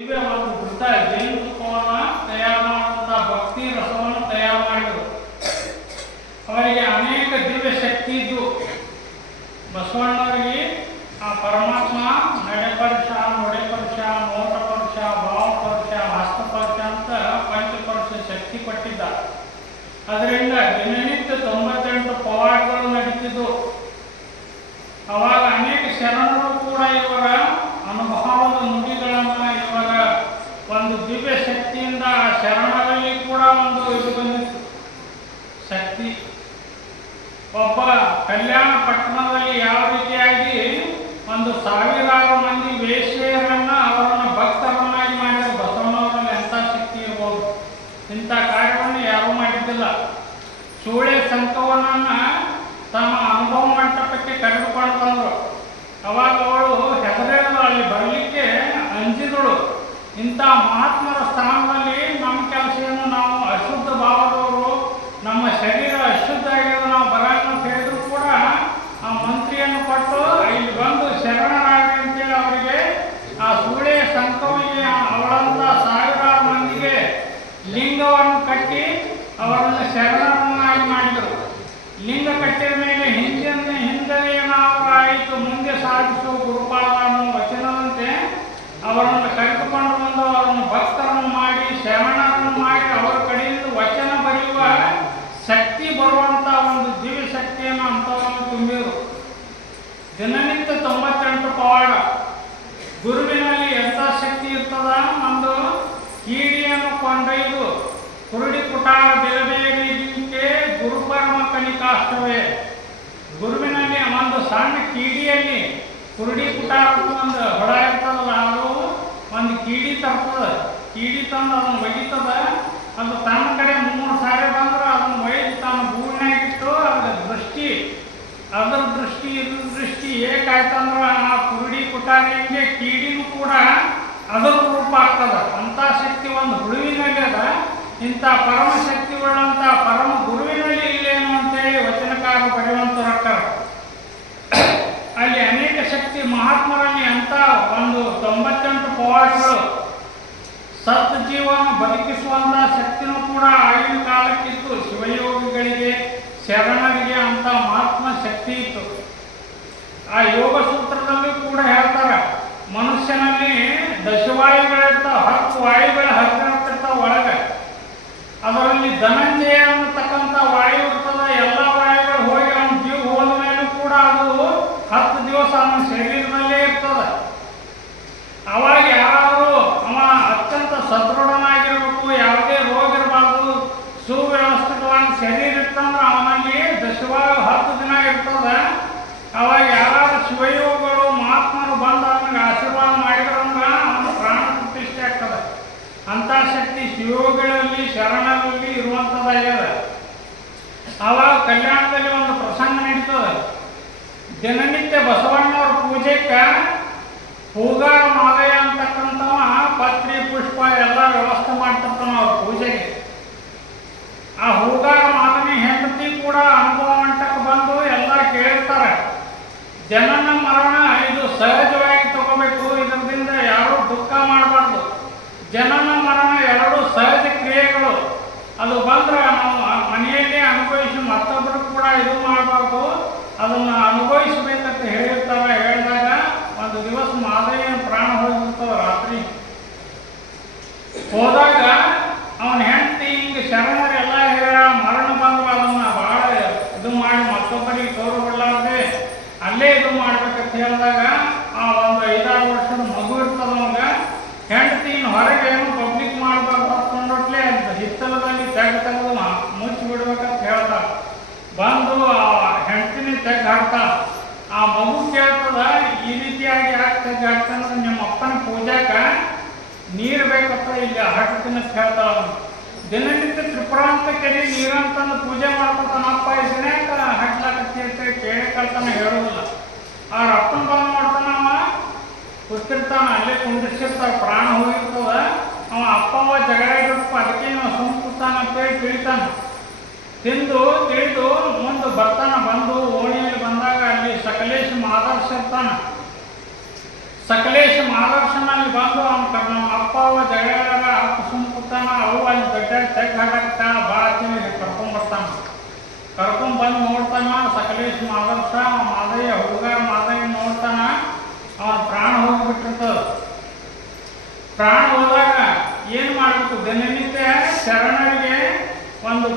ದಿವ್ಯ ಮತ್ತು ಘೃತ ಜೇನುತುಪ್ಪವನ್ನು ತಯಾರು ಮಾಡುವಂಥ ಭಕ್ತಿ ರಸವನ್ನು ತಯಾರು ಮಾಡಿದರು. ಅವರಿಗೆ ಅನೇಕ ದಿವ್ಯ ಶಕ್ತಿ ಇದ್ದು ಬಸವಣ್ಣವರಿಗೆ ಆ ಪರಮಾತ್ಮ ನಡೆಪರುಷ, ನುಡಿಪರುಷ, ನೋಟಪರುಷ, ಭಾವಪರುಷ, ಹಸ್ತಪರುಷ ಅಂತ ಪಂಚಪರುಷ ಶಕ್ತಿ ಕೊಟ್ಟಿದ್ದ. ಅದರಿಂದ ದಿನನಿತ್ಯ 98 ಪವಾಡಗಳು ನಡೀತಿದ್ದು. ಅವಾಗ ಅನೇಕ ಶರಣರು ಕೂಡ ಇವರ ಅನುಭವದ ನುಡಿಗಳನ್ನು ಇವರ ಒಂದು ದಿವ್ಯ ಶಕ್ತಿಯಿಂದ ಆ ಶರಣರಲ್ಲಿ ಕೂಡ ಒಂದು ಇದು ಬಂದಿತ್ತು ಶಕ್ತಿ. ಒಬ್ಬ ಕಲ್ಯಾಣ ಪಟ್ಟಣದಲ್ಲಿ ಯಾವ ರೀತಿಯಾಗಿ 1,000 ಮಂದಿ ವೇಶ್ಯೆಯರನ್ನ ಅವರನ್ನು ಭಕ್ತರನ್ನಾಗಿ ಮಾಡಿದ ಬಸವಣ್ಣವರಲ್ಲಿ ಎಂಥ ಶಕ್ತಿ ಇರ್ಬೋದು. ಇಂಥ ಕಾರ್ಯವನ್ನು ಯಾರೂ ಮಾಡಿದ್ದಿಲ್ಲ. ಸೂಳೆ ಸಂಕವನನ್ನ ತಮ್ಮ ಅನುಭವ ಮಂಟಪಕ್ಕೆ ಕರೆದುಕೊಂಡು ಬಂದರು. ಅವಾಗ ಅವಳು ಹೆದರೇಳು, ಅಲ್ಲಿ ಬರಲಿಕ್ಕೆ ಅಂಜಿದಳು. ಇಂಥ ಮಹಾತ್ಮರ ಸ್ಥಾನದಲ್ಲಿ ನಮ್ಮ ಕೆಲಸ ಏನು, ನಾವು ಅಶುದ್ಧ ಭಾವದವರು, ನಮ್ಮ ಶರೀರ ಅಶುದ್ಧ ಆಗಿರೋದು, ನಾವು ಬರಲ್ಲ ಅಂತ ಹೇಳಿದ್ರು ಕೂಡ ಆ ಮಂತ್ರಿಯನ್ನು ಕೊಟ್ಟು ಇಲ್ಲಿ ಬಂದು ಶರಣರಾಗಿ ಅಂತೇಳಿ ಅವರಿಗೆ ಆ ಸೂಳೆ ಸಂಕವಿಗೆ ಅವಳಂತ 1000 ಮಂದಿಗೆ ಲಿಂಗವನ್ನು ಕಟ್ಟಿ ಅವರನ್ನು ಶರಣರನ್ನಾಗಿ ಮಾಡಿದರು. ಲಿಂಗ ಕಟ್ಟಿದ ಮೇಲೆ ಹಿಂದೆ ಏನಾದರೂ ಆಯಿತು, ಮುಂದೆ ಸಾಧಿಸುವ ಗುರುಪಾದ ಅನ್ನೋ ವಚನದಂತೆ ಅವರನ್ನು ಕರೆದುಕೊಂಡು ಬಂದು ಅವರನ್ನು ಭಕ್ತರನ್ನು ಮಾಡಿ ಶರಣರನ್ನು ಮಾಡಿ ಅವರ ಕಡೆಯಿಂದ ವಚನ ಬರೆಯುವ ಶಕ್ತಿ ಬರುವಂಥ ಒಂದು ದಿವ್ಯ ಶಕ್ತಿಯನ್ನು ಅಂಥವನ್ನು ತುಂಬಿದರು. ದಿನನಿತ್ಯ 98 ಪವಾಡ. ಗುರುವಿನಲ್ಲಿ ಎಂಥ ಶಕ್ತಿ ಇರ್ತದ. ಒಂದು ಕೀಡಿಯನ್ನು ಕೊಂಡೊಯ್ದು ಕುರುಡಿ ಕುಟಾರ ಬೆಳಬೇಡಿಕೆ ಗುರುಪರಮ ಕನಿಕಾಷ್ಟವೇ. ಗುರುವಿನಲ್ಲಿ ಒಂದು ಸಣ್ಣ ಕೀಡಿಯಲ್ಲಿ ಕುರುಡಿ ಕುಟಾರ ಒಂದು ಹೊಡ ಇರ್ತದಲ್ಲ, ಅದು ಒಂದು ಕೀಡಿ ತರ್ತದ. ಕೀಡಿ ತಂದು ಅದನ್ನು ಒಗಿತದ. ಅದು ತನ್ನ ಕಡೆ 3 ಸಾರಿ ಬಂದ್ರೆ ಅದನ್ನು ಒಯ್ದು ತನ್ನ ಗೂಡಿನಾಗಿಟ್ಟು ಅದರ ದೃಷ್ಟಿ ಇದ್ರ ದೃಷ್ಟಿ ಏಕಾಯ್ತಂದ್ರೆ ಆ ಕುರುಡಿ ಕುಟಾರಿಗೆ ಕೀಡಿನೂ ಕೂಡ ಅದರ ರೂಪ ಆಗ್ತದ. ಅಂಥ ಶಕ್ತಿ ಒಂದು ಹುಳುವಿನಲ್ಲಿ ಅದ. ಇಂಥ ಪರಮ ಶಕ್ತಿಗಳಂಥ ಪರಮ ಗುರುವಿನಲ್ಲಿ ಇಲ್ಲೇನು ಅಂತೇಳಿ ವಚನಕಾರರು ಬರೆಯುವಂಥವ್ರು. ಅಲ್ಲಿ ಅನೇಕ ಶಕ್ತಿ ಮಹಾತ್ಮರಲ್ಲಿ ಅಂತ ಒಂದು 98 ಪವಾಡಗಳು. ಸತ್ ಜೀವನ ಬದುಕಿಸುವಂಥ ಶಕ್ತಿನೂ ಕೂಡ ಆಗಿನ ಕಾಲಕ್ಕಿತ್ತು. ಶಿವಯೋಗಿಗಳಿಗೆ, ಶರಣರಿಗೆ ಅಂತ ಮಹಾತ್ಮ ಶಕ್ತಿ ಇತ್ತು. ಆ ಯೋಗ ಸೂತ್ರದಲ್ಲಿ ಕೂಡ ಹೇಳ್ತಾರೆ, ಮನುಷ್ಯನಲ್ಲಿ ದಶವಾಯುಗಳಿರ್ತಾವ, 10 ವಾಯುಗಳು ಹರಿದಿರ್ತಿರ್ತಾವ ಒಳಗೆ. ಅದರಲ್ಲಿ ಧನಂಜಯ ಅನ್ನತಕ್ಕಂಥ ವಾಯು ಇರ್ತದ. ಎಲ್ಲ ವಾಯುಗಳು ಹೋಗಿ ಅವನ ಜೀವ ಹೋದ ಮೇಲೂ ಕೂಡ ಅದು 10 ದಿವಸ ಅವನ ಶರೀರದಲ್ಲೇ ಇರ್ತದೆ. ಅವಾಗ ಯಾರಾದರೂ ಅವ ಅತ್ಯಂತ ಸದೃಢನಾಗಿರ್ಬೇಕು, ಯಾವುದೇ ರೋಗ ಇರಬಾರ್ದು, ಸುವ್ಯವಸ್ಥಿತವಾದ ಶರೀರ ಇರ್ತಂದ್ರೆ ಅವನಲ್ಲಿ ದಶವಾಯು 10 ದಿನ ಇರ್ತದೆ. ಅವಾಗ ಯಾರಾದ್ರೂ ಶಿವಯೋಗಗಳು ಮಹಾತ್ಮರು ಬಂದು ಅವನಿಗೆ ಆಶೀರ್ವಾದ ಮಾಡಿದ್ರಂದ್ರೆ ಅವನ ಪ್ರಾಣ ಪ್ರತಿಷ್ಠೆ ಆಗ್ತದೆ. ಅಂಥ ಶಕ್ತಿ ಶಿವಯೋಗಿಗಳಲ್ಲಿ ಶರಣರಲ್ಲಿ ಇರುವಂಥದ್ದಾಗ್ಯದ. ಆವಾಗ ಕಲ್ಯಾಣದಲ್ಲಿ ಒಂದು ಪ್ರಸಂಗ ನಡೀತದೆ. ದಿನನಿತ್ಯ ಬಸವಣ್ಣವ್ರ ಪೂಜೆಗೆ ಹೂಗಾರ ಮಾದಯ್ಯ ಅಂತಕ್ಕಂಥವ ಪತ್ರಿ ಪುಷ್ಪ ಎಲ್ಲ ವ್ಯವಸ್ಥೆ ಮಾಡ್ತಿರ್ತಾನ ಅವ್ರ ಪೂಜೆಗೆ. ಆ ಹೂಗಾರ ಮಾದನಿ ಹೆಂಡತಿ ಕೂಡ ಅನುಭವ ಮಂಟಕ್ಕೆ ಬಂದು ಎಲ್ಲ ಕೇಳಿರ್ತಾರೆ. ಜನನ ಮರಣ ಇದು ಸಹಜವಾಗಿ ತಗೋಬೇಕು, ಇದರಿಂದ ಯಾರೂ ದುಃಖ ಮಾಡಬಾರ್ದು. ಜನನ ಮರಣ 2 ಸಹಜ ಕ್ರಿಯೆಗಳು. ಅದು ಬಂದ್ರೆ ನಾವು ಮನೆಯಲ್ಲೇ ಅನುಭವಿಸಿ ಮತ್ತೊಬ್ಬರು ಕೂಡ ಇದು ಮಾಡಬಾರ್ದು, ಅದನ್ನು ಅನುಭವಿಸಬೇಕಂತ ಹೇಳಿರ್ತಾರೆ. ಹೇಳಿದಾಗ ಒಂದು ದಿವಸ ಮಾದಯ್ಯನ ಪ್ರಾಣ ಹೋಗಿರ್ತವೆ. ರಾತ್ರಿ ಹೋದಾಗ ಅವನ ಹೆಂಡತಿ ಹಿಂಗೆ ಶರಣರೆಲ್ಲ ಹೇಳ ಮರಣ ಬಂದು ಅದನ್ನು ಭಾಳ ಇದು ಮಾಡಿ ಮತ್ತೊಬ್ಬರಿಗೆ ತೋರುಗೊಳ್ಳಾರ್ದೆ ಅಲ್ಲೇ ಇದು ಮಾಡ್ಬೇಕಂತ ಹೇಳಿದಾಗ ಆ ಒಂದು 5-6 ವರ್ಷದ ಮಗು ಇರ್ತದ. ಅವಾಗ ಹೆಂಡತಿನ ಹೊರಗೆ ಏನು ಪಬ್ಲಿಕ್ ಮಾಡಬಾರ್ದು ಅಂದ್ಕೊಂಡೊಟ್ಲೆ ಹಿತ್ತಲದಲ್ಲಿ ತೆಗೆದು ಮುಚ್ಚಿ ಬಿಡ್ಬೇಕಂತ ಹೇಳ್ತಾರೆ. ಬಂದು ಆ ಹೆಂಡತಿನ ತೆಗ್ದು ಹಾಕ್ತಾಳ. ಆ ಮಗು ಕೇಳ್ತದ, ಈ ರೀತಿಯಾಗಿ ಯಾಕೆ ತೆಗ್ದು ಹಾಕ್ತಂದ್ರೆ ನಿಮ್ಮ ಅಪ್ಪನ ಪೂಜಾಕ ನೀರು ಬೇಕಪ್ಪ, ಇಲ್ಲಿ ಹಾಕ್ತೀನಿ ಅಂತ ಹೇಳ್ತಾಳ. ದಿನನಿತ್ಯ ತ್ರಿಪುರಾಂತ ಕೆರೆ ನೀರಂತಂದು ಪೂಜೆ ಮಾಡ್ಕೊತಾನಪ್ಪ, ಇದನ್ಯಾಕ ಹಾಕ್ಲಾಕತ್ತಿ ಅಂತ ಕೇಳಿ ಕಳ್ತಾನ, ಹೇಳೋದಿಲ್ಲ. ಅವ್ರ ಅಪ್ಪನ ಬಂದು ಮಾಡ್ತಾನ, ಅವ ಕೂತಿರ್ತಾನ, ಅಲ್ಲೇ ಕುಂದಿರ್ಸಿರ್ತಾರ, ಪ್ರಾಣ ಹೋಗಿರ್ತದ. ಅವ ಅಪ್ಪವ ಜಗಳ ಇರಪ್ಪ, ಅದಕ್ಕೆ ನಾವು ಸುಮ್ಮ ಕೂತಾನ ಅಂತೇಳಿ ತಿಳಿತಾನ. ತಿಳಿದು ಮುಂದೆ ಬರ್ತಾನ. ಬಂದು ಓಣಿಯಲ್ಲಿ ಬಂದಾಗ ಅಲ್ಲಿ ಸಕಲೇಶ್ ಮಾದರ್ಶಿರ್ತಾನ. ಸಕಲೇಶ ಆದರ್ಶನಲ್ಲಿ ಬಂದು ಅವ್ನು ನಮ್ಮ ಅಪ್ಪ ಅವ ಜಗಳ ಅಪ್ಪ ಸುಮ್ಕುತ್ತಾನ ಅವು ಅಲ್ಲಿ ದೊಡ್ಡ ತೆಗ್ ಹಾಕಕ್ಕ ಬಾತಿನಿ ಕರ್ಕೊಂಡ್ಬರ್ತಾನ. ಕರ್ಕೊಂಡ್ಬಂದು ನೋಡ್ತಾನ ಸಕಲೇಶ ಆದರ್ಶ ಮಾದಯ್ಯ ಹುಡುಗ ಮಾದಯ್ಯ ನೋಡ್ತಾನ. ಅವನ ಪ್ರಾಣ ಹೋಗಿಬಿಟ್ಟಿರ್ತದ. ಪ್ರಾಣ ಹೋದಾಗ ಏನು ಮಾಡಬೇಕು? ದಿನನಿತ್ಯ ಶರಣರಿಗೆ ಒಂದು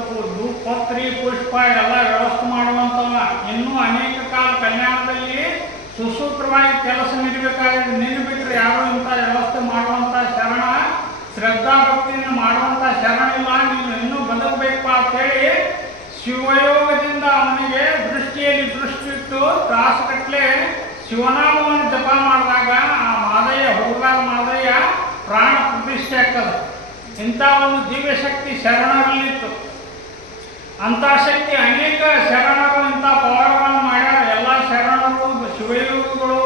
ಪತ್ರಿ ಪುಷ್ಪ ಎಲ್ಲ ವ್ಯವಸ್ಥೆ ಮಾಡುವಂಥವ. ಇನ್ನೂ ಅನೇಕ ಕಾಲ ಕಲ್ಯಾಣದಲ್ಲಿ ಸುಸೂತ್ರವಾಗಿ ಕೆಲಸ ನಿಲ್ಲಬೇಕಾಗಿದೆ. ನಿನ್ನ ಬಿಟ್ಟರೆ ಯಾರು ಇಂಥ ವ್ಯವಸ್ಥೆ ಮಾಡುವಂಥ ಶರಣ, ಶ್ರದ್ಧಾ ಭಕ್ತಿಯನ್ನು ಮಾಡುವಂಥ ಶರಣ ಇಲ್ಲ, ನೀನು ಇನ್ನೂ ಬದುಕಬೇಕು ಅಂತೇಳಿ ಶಿವಯೋಗದಿಂದ ಅವನಿಗೆ ದೃಷ್ಟಿಯಲ್ಲಿ ದೃಷ್ಟಿ ಇಟ್ಟು ತಾಸುಗಟ್ಟಲೆ ಶಿವನಾಮವನ್ನು ಜಪ ಮಾಡಿದಾಗ ಆ ಮಾದಯ್ಯ ಹುಡುಗ ಮಾದಯ್ಯ ಪ್ರಾಣ ಪ್ರತಿಷ್ಠೆ ಆಗ್ತದೆ. ಇಂಥ ಒಂದು ದಿವ್ಯ ಶಕ್ತಿ ಶರಣರಲ್ಲಿತ್ತು. ಅಂಥ ಶಕ್ತಿ ಅನೇಕ ಶರಣರು ಇಂಥ ಪವಾಡಗಳನ್ನು ಮಾಡ್ಯಾರ. ಎಲ್ಲ ಶರಣರು ಶಿವಯೋಗಿಗಳು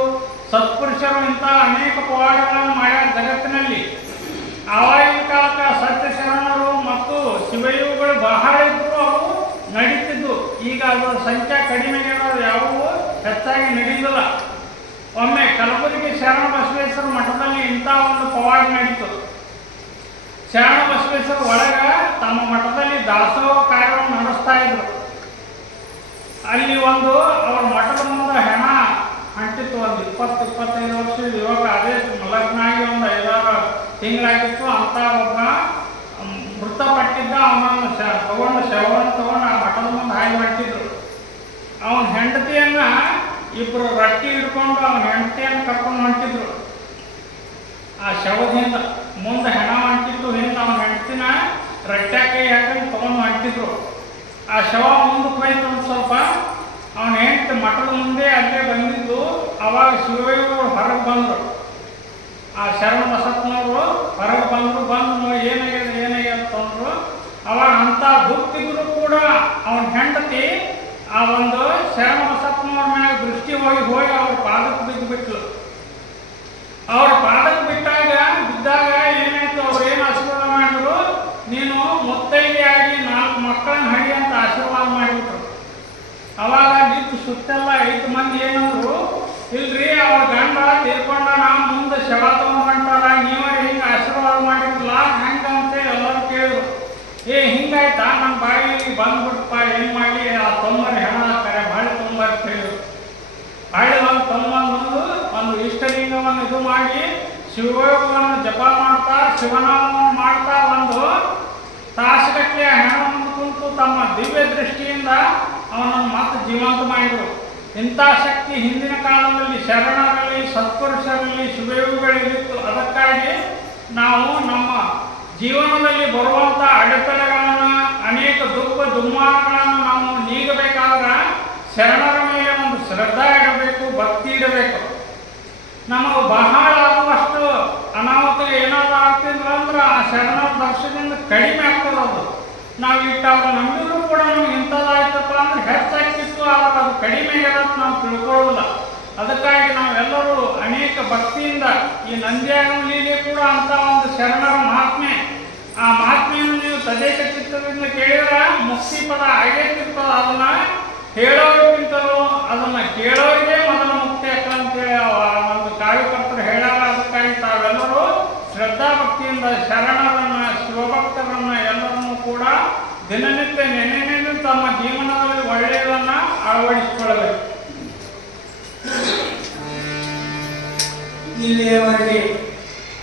ಸತ್ಪುರುಷರು ಇಂಥ ಅನೇಕ ಪವಾಡಗಳನ್ನು ಮಾಡ್ಯಾರ ಜಗತ್ತಿನಲ್ಲಿ. ಆವಾಗಿನ ಕಾಲಕ್ಕೆ ಸತ್ಯ ಶರಣರು ಮತ್ತು ಶಿವಯೋಗಿಗಳು ಬಹಳ ಇದ್ದರು, ಅವು ನಡೀತಿದ್ದು. ಈಗ ಅದರ ಸಂಖ್ಯೆ ಕಡಿಮೆ ಇರೋದು, ಯಾವುವು ಹೆಚ್ಚಾಗಿ ನಡೆಯುವುದಿಲ್ಲ. ಒಮ್ಮೆ ಕಲಬುರಗಿ ಶರಣ ಬಸವೇಶ್ವರ ಮಠದಲ್ಲಿ ಇಂಥ ಒಂದು ಪವಾಡ ನಡೀತು. ಶರಣ ಬಸವೇಶ್ವರ ಒಳಗ ತಮ್ಮ ಮಠದಲ್ಲಿ ದಾಸೋಹ ಕಾರ್ಯವನ್ನು ನಡೆಸ್ತಾ ಇದ್ರು. ಅಲ್ಲಿ ಒಂದು ಅವ್ರ ಮಠದ ಮುಂದೆ ಹೆಣ ಅಂಟಿತ್ತು. ಒಂದು 20-25 ವರ್ಷದ ಯುವಕ, ಅದೇ ಲಗ್ನ ಆಗಿ ಒಂದು 5-6 ತಿಂಗಳಾಗಿತ್ತು. ಅಂತ ಒಬ್ಬ ಮೃತಪಟ್ಟಿದ್ದ. ಅವನನ್ನು ತಗೊಂಡು ಶವವನ್ನು ತಗೊಂಡು ಆ ಮಠದ ಮುಂದೆ ಹಾಯಿ ಮಾಡ್ತಿದ್ರು. ಅವನ ಹೆಂಡತಿಯನ್ನ ಇಬ್ಬರು ರಟ್ಟಿ ಹಿಡ್ಕೊಂಡು ಅವನ ಹೆಂಡತಿಯನ್ನು ಕರ್ಕೊಂಡು ಹೊಂಟಿದ್ರು. ಆ ಶವದಿಂದ ಮುಂದೆ ಹೆಣ ಹೊಂಟಿತ್ತು, ಹಿಂದೆ ಅವನ ಹೆಂಡತಿನ ರಟ್ಟಾಕೈ ಹಾಕಿ ತಗೊಂಡು ಹೊಂಟಿದ್ರು. ಆ ಶವ ಮುಂದಕ್ಕೆ ಹೋಯ್ತು. ಒಂದು ಸ್ವಲ್ಪ ಅವನ ಹೆಂಡತಿ ಮಠದ ಮುಂದೆ ಅಲ್ಲೇ ಬಂದಿದ್ದು. ಅವಾಗ ಶಿವಯೋಗಿಗಳು ಹೊರಗೆ ಬಂದರು. ಆ ಶರಣ ಬಸಪ್ಪನವರು ಹೊರಗೆ ಬಂದರು. ಬಂದು ಏನಾಗ್ಯದ ಅಂತಂದ್ರು. ಅವಾಗ ಅಂಥ ದುಃಖಿದ್ರು ಕೂಡ ಅವನ ಹೆಂಡತಿ ಆ ಒಂದು ಶರಣ ಬಸಪ್ಪನವ್ರ ಮೇಲೆ ದೃಷ್ಟಿ ಹೋಗಿ ಅವ್ರ ಪಾದಕ್ಕೆ ಬಿದ್ದುಬಿಟ್ಲು. ಅವ್ರ ಪಾದಕ್ಕೆ ಬಿದ್ದಾಗ ಏನಾಯ್ತು? ಅವ್ರು ಏನು ಆಶೀರ್ವಾದ ಮಾಡಿದ್ರು? ನೀನು ಮುತ್ತೈದೆಯಾಗಿ 4 ಮಕ್ಕಳನ್ನ ಹಡಿ ಅಂತ ಆಶೀರ್ವಾದ ಮಾಡಿಬಿಟ್ರು. ಅವಾಗ ನಿಂತು ಸುತ್ತೆಲ್ಲ 5 ಮಂದಿ ಏನಂದ್ರು, ಇಲ್ರಿ ಅವ್ರ ಗಂಡ ತೀರ್ಕೊಂಡ, ನಾವು ಮುಂದೆ ಶವ ತಗೊಂಡ್ಬಂಟಾರ, ನೀವೇ ಹಿಂಗೆ ಆಶೀರ್ವಾದ ಮಾಡಿದ್ರಲ್ಲ ಹೆಂಗಂತ ಎಲ್ಲರೂ ಕೇಳಿದ್ರು. ಹಿಂಗಾಯ್ತಾ? ನಮ್ಮ ಬಾಯಿಗೆ ಬಂದ್ಬಿಟ್ಟಪ್ಪ, ಏನು ಮಾಡಲಿ? ಆ ತೊಂಬರಿ ಹೆಣ ಕರೆ ಬಾಳೆ ತೊಂಬರಿ ಹೇಳಿದ್ರು. ಬಾಳೆ ಒಂದು ತೊಂಬಂದು ಒಂದು ಇಷ್ಟಲಿಂಗವನ್ನು ಇದು ಮಾಡಿ ಶಿವಯೋಗವನ್ನು ಜಪ ಮಾಡ್ತಾ ಶಿವನಾಮವನ್ನು ಮಾಡ್ತಾ ಒಂದು ತಾಸುಗಟ್ಟಲೆ ಹೆಣವನ್ನು ಕುಂತು ತಮ್ಮ ದಿವ್ಯ ದೃಷ್ಟಿಯಿಂದ ಅವನನ್ನು ಮತ್ತೆ ಜೀವಂತ ಮಾಡಿದರು. ಇಂಥ ಶಕ್ತಿ ಹಿಂದಿನ ಕಾಲದಲ್ಲಿ ಶರಣರಲ್ಲಿ ಸತ್ಪುರುಷರಲ್ಲಿ ಶಿವಯೋಗಿಗಳಿತ್ತು. ಅದಕ್ಕಾಗಿ ನಾವು ನಮ್ಮ ಜೀವನದಲ್ಲಿ ಬರುವಂಥ ಅಡೆತಡೆಗಳನ್ನು, ಅನೇಕ ದುಃಖ ದುಮ್ಮಾನಗಳನ್ನು ನಾವು ನೀಗಬೇಕಾದ್ರೆ ಶರಣರ ಮೇಲೆ ಒಂದು ಶ್ರದ್ಧಾ ಇಡಬೇಕು, ಭಕ್ತಿ ಇಡಬೇಕು. ನಮಗೆ ಬಹಳ ಆಗುವಷ್ಟು ಅನಾಹುತ ಏನಾದರೂ ಆಗ್ತಿದ್ರು ಅಂದ್ರೆ ಆ ಶರಣರ ದರ್ಶನದಿಂದ ಕಡಿಮೆ ಆಗ್ತದದು. ನಾವು ಇಟ್ಟಾಗ ನಂಬಿದ್ರು ಕೂಡ ನಮ್ಗೆ ಇಂಥದ್ದಾಯ್ತಪ್ಪ ಅಂದ್ರೆ ಹೆಚ್ಚಾಗ್ತಿತ್ತು, ಆವಾಗ ಅದು ಕಡಿಮೆ ಇರೋದು ನಾವು ತಿಳ್ಕೊಳ್ಳೋಲ್ಲ. ಅದಕ್ಕಾಗಿ ನಾವೆಲ್ಲರೂ ಅನೇಕ ಭಕ್ತಿಯಿಂದ ಈ ನಂದಿಯಾಗಮ ಲೀಲೆ ಕೂಡ ಅಂತ ಒಂದು ಶರಣರ ಮಹಾತ್ಮೆ. ಆ ಮಹಾತ್ಮೆಯನ್ನು ನೀವು ತದೇಕ ಚಿತ್ತದಿಂದ ಕೇಳಿದ್ರೆ ಮುಕ್ತಿ ಪದ ಆಗೇತಿರ್ತದ. ಅದನ್ನ ಹೇಳೋರಿಗಿಂತಲೂ ಅದನ್ನ ಕೇಳೋರಿಗೆ ಮೊದಲ ಮುಕ್ತಿ ಅಂತೇಳಿ ಒಂದು ಕಾವ್ಯಕರ್ತರು ಹೇಳ್ಯಾರ. ಅದಕ್ಕಾಗಿ ತಾವೆಲ್ಲರೂ ಶ್ರದ್ಧಾ ಭಕ್ತಿಯಿಂದ ಶರಣರನ್ನ ಶಿವಭಕ್ತರನ್ನ ಎಲ್ಲರನ್ನೂ ಕೂಡ ದಿನನಿತ್ಯ ನೆನೆ ತಮ್ಮ ಜೀವನದಲ್ಲಿ ಒಳ್ಳೆಯದನ್ನ ಅಳವಡಿಸಿಕೊಳ್ಳಬೇಕು. ಇಲ್ಲಿಯವರೆಗೆ